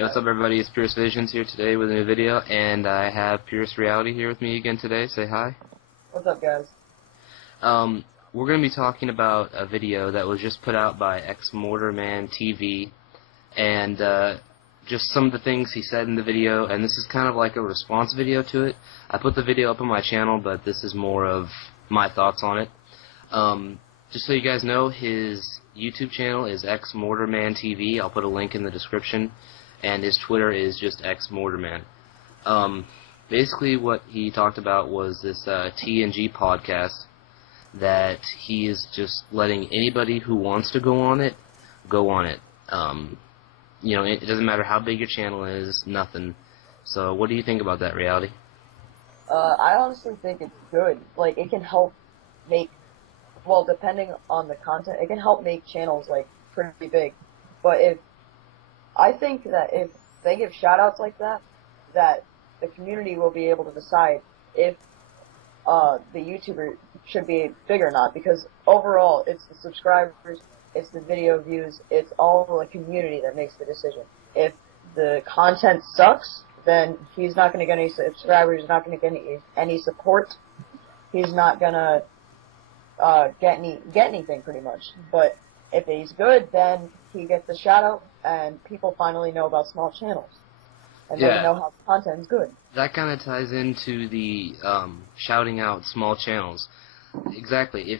Hey, what's up, everybody? It's Purist Visions here today with a new video, and I have Purist Reality here with me again today. Say hi. What's up, guys? We're going to be talking about a video that was just put out by xMORTAMANTV, and just some of the things he said in the video, and this is kind of like a response video to it. I put the video up on my channel, but this is more of my thoughts on it. Just so you guys know, his YouTube channel is xMORTAMANTV. I'll put a link in the description. And his Twitter is just xMORTAMAN. Basically what he talked about was this TNG podcast that he is just letting anybody who wants to go on it, go on it. You know, it doesn't matter how big your channel is, nothing. So what do you think about that, Reality? I honestly think it's good. Like, it can help make, well, depending on the content, it can help make channels, like, pretty big. But I think that if they give shoutouts like that, that the community will be able to decide if the YouTuber should be big or not, because overall it's the subscribers, it's the video views, it's all the community that makes the decision. If the content sucks, then he's not going to get any subscribers, he's not going to get any support, he's not going to get anything pretty much. But if he's good, then he gets a shout out, and people finally know about small channels, and they know how the content is good. That kind of ties into the shouting out small channels. Exactly.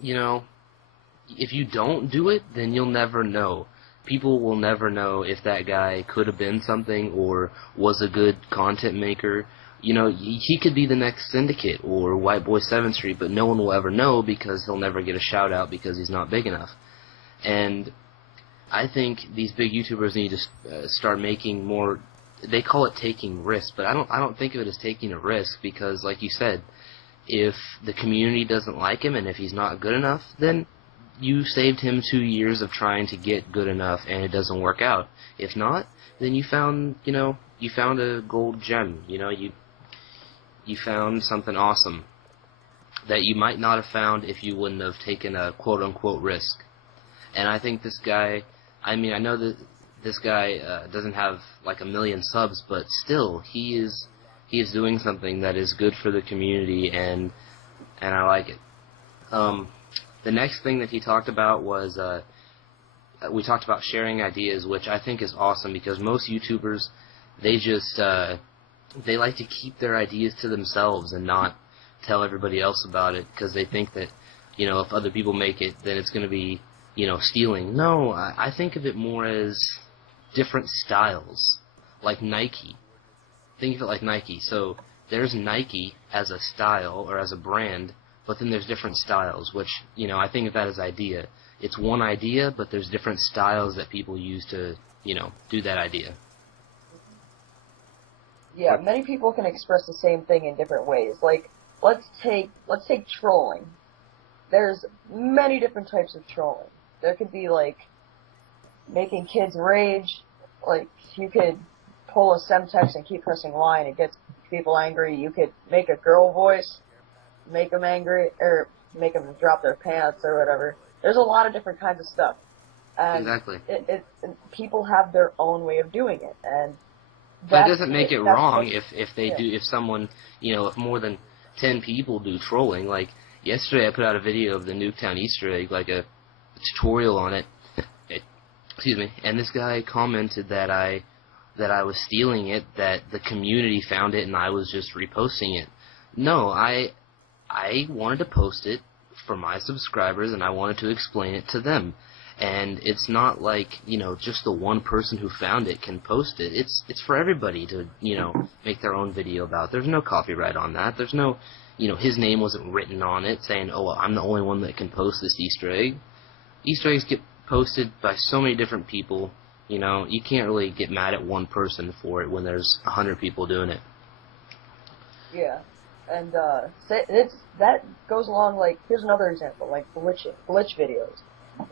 If you don't do it, then you'll never know. People will never know if that guy could have been something or was a good content maker. You know, he could be the next Syndicate or White Boy 7th Street, but no one will ever know because he'll never get a shout out because he's not big enough. And I think these big YouTubers need to start making more. They call it taking risks, but I don't think of it as taking a risk, because, like you said, if the community doesn't like him and if he's not good enough, then you saved him 2 years of trying to get good enough and it doesn't work out. If not, then you found a gold gem. You found something awesome that you might not have found if you wouldn't have taken a quote unquote risk. And I think this guy, I mean, I know that this guy doesn't have like 1 million subs, but still, he is doing something that is good for the community, and I like it. The next thing that he talked about was we talked about sharing ideas, which I think is awesome, because most YouTubers, they just they like to keep their ideas to themselves and not tell everybody else about it, because they think that, you know, if other people make it, then it's going to be, you know, stealing. No, I think of it more as different styles, like Nike. Think of it like Nike. So there's Nike as a style or as a brand, but then there's different styles, which, you know, I think of that as idea. It's one idea, but there's different styles that people use to, you know, do that idea. Yeah, many people can express the same thing in different ways. Like, let's take trolling. There's many different types of trolling. There could be, like, making kids rage. Like, you could pull a semtex and keep pressing Y and it gets people angry. You could make a girl voice, make them angry, or make them drop their pants or whatever. There's a lot of different kinds of stuff. And exactly. People have their own way of doing it, and that doesn't make it wrong if someone, you know, if more than 10 people do trolling. Like, yesterday I put out a video of the Nuketown Easter egg, like a tutorial on it. Excuse me. And this guy commented that I was stealing it, that the community found it, and I was just reposting it. No, I wanted to post it for my subscribers, and I wanted to explain it to them. And it's not like, you know, just the one person who found it can post it. It's for everybody to, you know, make their own video about. There's no copyright on that. There's no, you know, his name wasn't written on it saying, oh, well, I'm the only one that can post this Easter egg. Easter eggs get posted by so many different people. You know, you can't really get mad at one person for it when there's 100 people doing it. Yeah, and that goes along, like, here's another example, like glitch videos.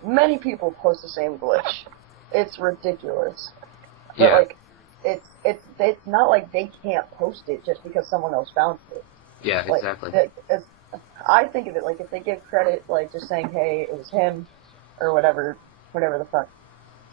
Many people post the same glitch. It's ridiculous. But, like, it's not like they can't post it just because someone else found it. Yeah, like, exactly. I think of it like, if they give credit, like, just saying, hey, it was him, or whatever the fuck.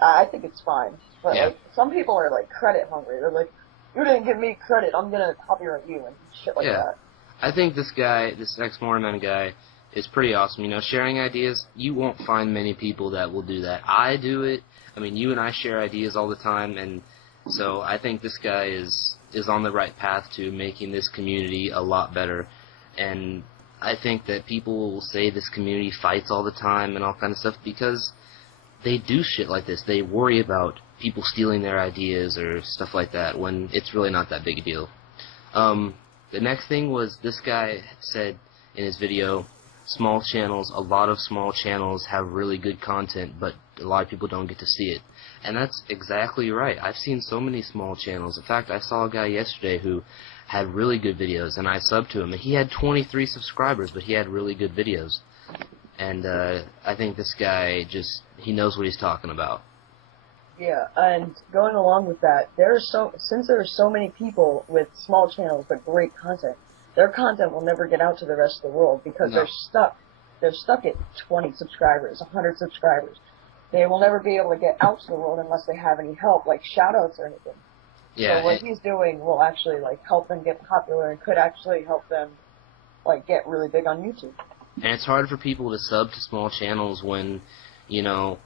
I think it's fine. But Yeah. like some people are like credit hungry. They're like, you didn't give me credit, I'm gonna copyright you and shit like Yeah. that. I think this guy, this xMORTAMANTV guy, is pretty awesome. You know, sharing ideas, you won't find many people that will do that. I do it. I mean, you and I share ideas all the time, and so I think this guy is on the right path to making this community a lot better. And I think that people will say this community fights all the time and all kind of stuff because they do shit like this. They worry about people stealing their ideas or stuff like that when it's really not that big a deal. The next thing was this guy said in his video, small channels, a lot of small channels have really good content, but a lot of people don't get to see it. And that's exactly right. I've seen so many small channels. In fact, I saw a guy yesterday who had really good videos, and I subbed to him. And he had 23 subscribers, but he had really good videos. And I think this guy he knows what he's talking about. Yeah, and going along with that, since there are so many people with small channels but great content, their content will never get out to the rest of the world because they're stuck at 20 subscribers, 100 subscribers. They will never be able to get out to the world unless they have any help, like shoutouts or anything. Yeah, so what he's doing will actually like help them get popular and could actually help them like get really big on YouTube. And it's hard for people to sub to small channels when, you know,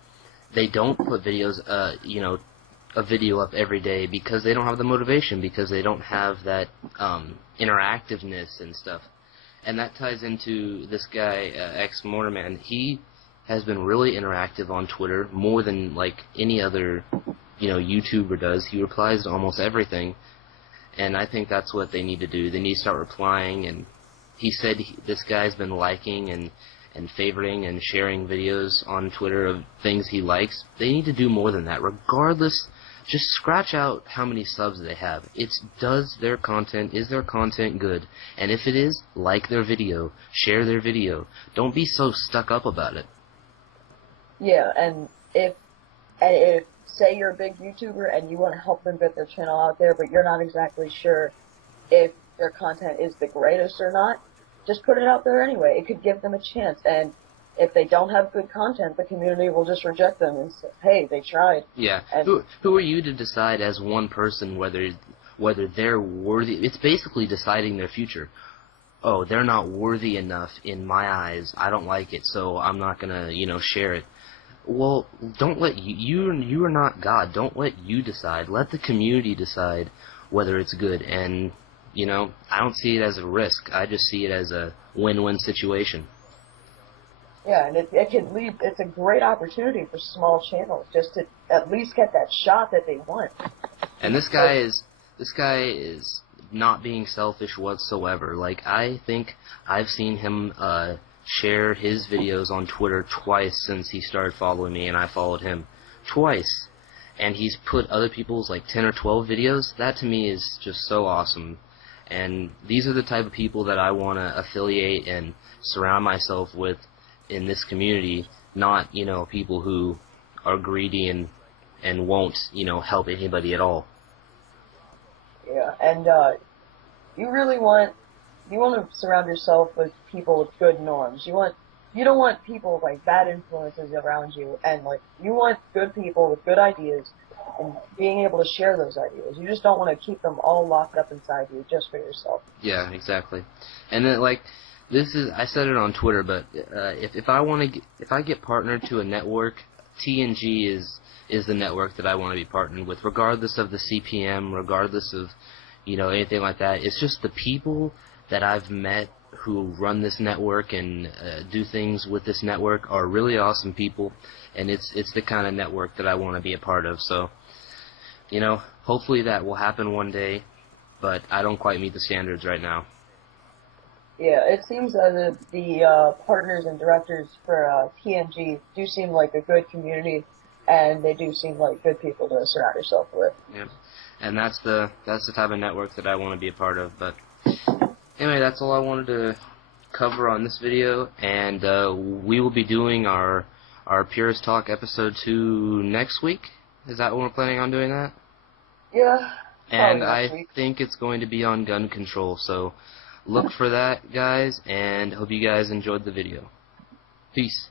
they don't put videos, a video up every day because they don't have the motivation, because they don't have that interactiveness and stuff. And that ties into this guy, xMORTAMANTV. He has been really interactive on Twitter, more than like any other, YouTuber does. He replies to almost everything, and I think that's what they need to do. They need to start replying, and he said this guy's been liking and favoriting and sharing videos on Twitter of things he likes. They need to do more than that. Regardless, just scratch out how many subs they have. Is their content good? And if it is, like their video, share their video. Don't be so stuck up about it. Yeah, and if say you're a big YouTuber and you want to help them get their channel out there, but you're not exactly sure if their content is the greatest or not, just put it out there anyway. It could give them a chance, and if they don't have good content, the community will just reject them and say, hey, they tried. Yeah. And who are you to decide as one person whether they're worthy? It's basically deciding their future. Oh, they're not worthy enough in my eyes. I don't like it, so I'm not gonna, share it. Well, don't let you are not God. Don't let you decide. Let the community decide whether it's good. And I don't see it as a risk. I just see it as a win-win situation. Yeah, and it can lead. It's a great opportunity for small channels just to at least get that shot that they want. And this guy is not being selfish whatsoever. Like, I think I've seen him share his videos on Twitter twice since he started following me, and I followed him twice. And he's put other people's like 10 or 12 videos. That to me is just so awesome. And these are the type of people that I want to affiliate and surround myself with in this community, not, people who are greedy and won't, help anybody at all. Yeah, and you want to surround yourself with people with good norms. You don't want people with like bad influences around you, and like you want good people with good ideas and being able to share those ideas. You just don't want to keep them all locked up inside you just for yourself. Yeah, exactly. And then I said it on Twitter, but if I get partnered to a network, TNG is the network that I want to be partnered with, regardless of the CPM, regardless of anything like that. It's just the people that I've met who run this network and do things with this network are really awesome people, and it's the kind of network that I want to be a part of. So, hopefully that will happen one day, but I don't quite meet the standards right now. Yeah, it seems as if the partners and directors for TNG do seem like a good community, and they do seem like good people to surround yourself with. Yeah, and that's the type of network that I want to be a part of. But anyway, that's all I wanted to cover on this video, and we will be doing our Purist Talk episode 2 next week. Is that when we're planning on doing that? Yeah. And I think it's going to be on gun control, so look for that, guys, and hope you guys enjoyed the video. Peace.